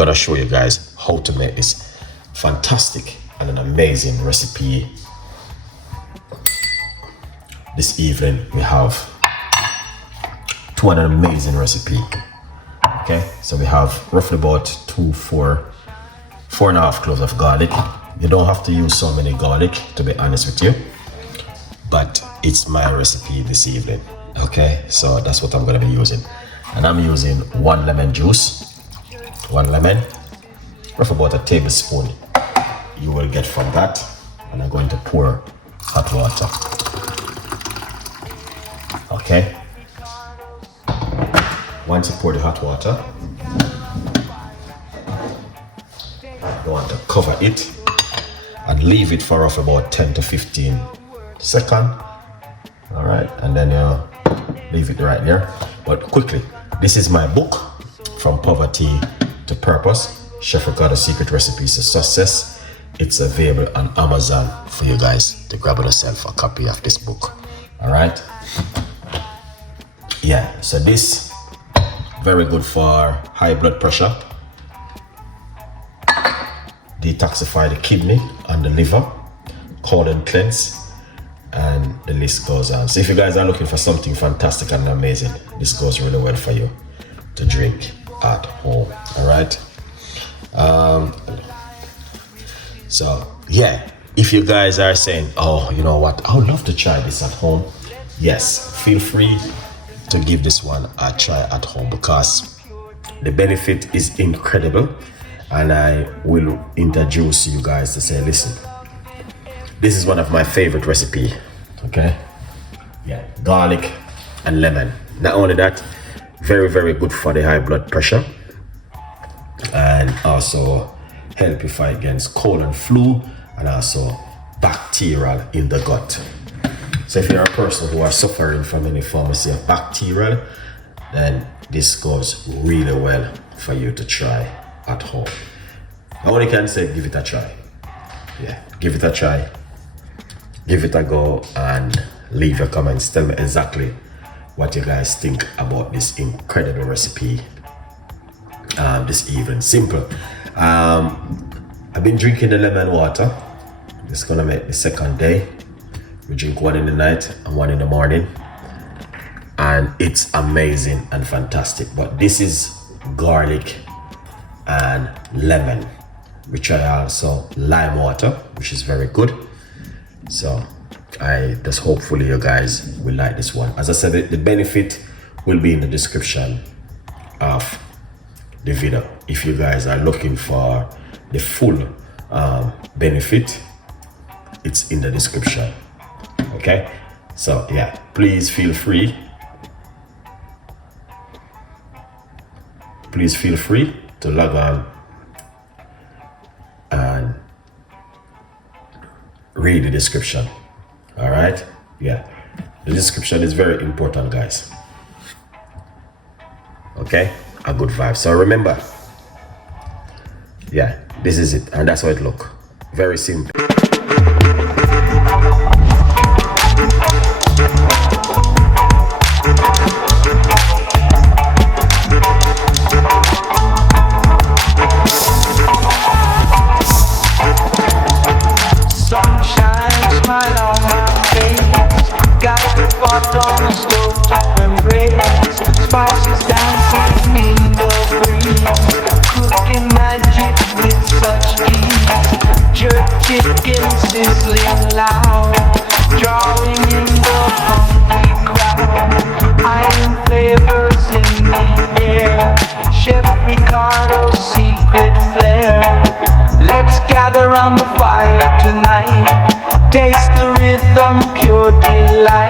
gonna show you guys how to make this fantastic and an amazing recipe. This evening we have an amazing recipe. Okay, so we have roughly about 4.5 cloves of garlic. You don't have to use so many garlic, to be honest with you, but it's my recipe this evening. Okay, so that's what I'm going to be using, and I'm using 1 lemon juice, 1 lemon, roughly about a tablespoon you will get from that, and I'm going to pour hot water. Okay, once you pour the hot water, you want to cover it and leave it for roughly about 10 to 15 seconds. All right, and then leave it right there. But quickly, this is my book, From Poverty to Purpose, Chef Ricardo's Secret Recipes to Success. It's available on Amazon for you guys to grab yourself a copy of this book. All right, yeah, so this very good for high blood pressure, detoxify the kidney and the liver, colon cleanse, and the list goes on. So if you guys are looking for something fantastic and amazing, this goes really well for you to drink at home. All right, so yeah, if you guys are saying, oh, you know what, I would love to try this at home, yes, feel free to give this one a try at home, because the benefit is incredible. And I will introduce you guys to say, listen, this is one of my favorite recipe. Okay, yeah, garlic and lemon. Not only that, very, very good for the high blood pressure, and also help you fight against cold and flu, and also bacterial in the gut. So if you're a person who are suffering from any form of bacterial, then this goes really well for you to try at home. I only can say give it a try. Yeah, give it a try, give it a go, and leave your comments. Tell me exactly what you guys think about this incredible recipe this evening. Simple. I've been drinking the lemon water. It's gonna make the second day. We drink one in the night and one in the morning, and it's amazing and fantastic. But this is garlic and lemon. We try also lime water, which is very good. So I just hopefully you guys will like this one. As I said, the benefit will be in the description of the video. If you guys are looking for the full benefit, it's in the description. Okay, so yeah, please feel free to log on and read the description. All right, yeah, the description is very important, guys. Okay, a good vibe. So remember, yeah, this is it, and that's how it look. Very simple. On the stove to embrace, spices dancing in the breeze, cooking magic with such ease, jerk chicken sizzling loud, drawing in the hungry crowd, iron flavors in the air, Chef Ricardo's secret flair. Let's gather around the fire tonight, taste the rhythm, pure delight.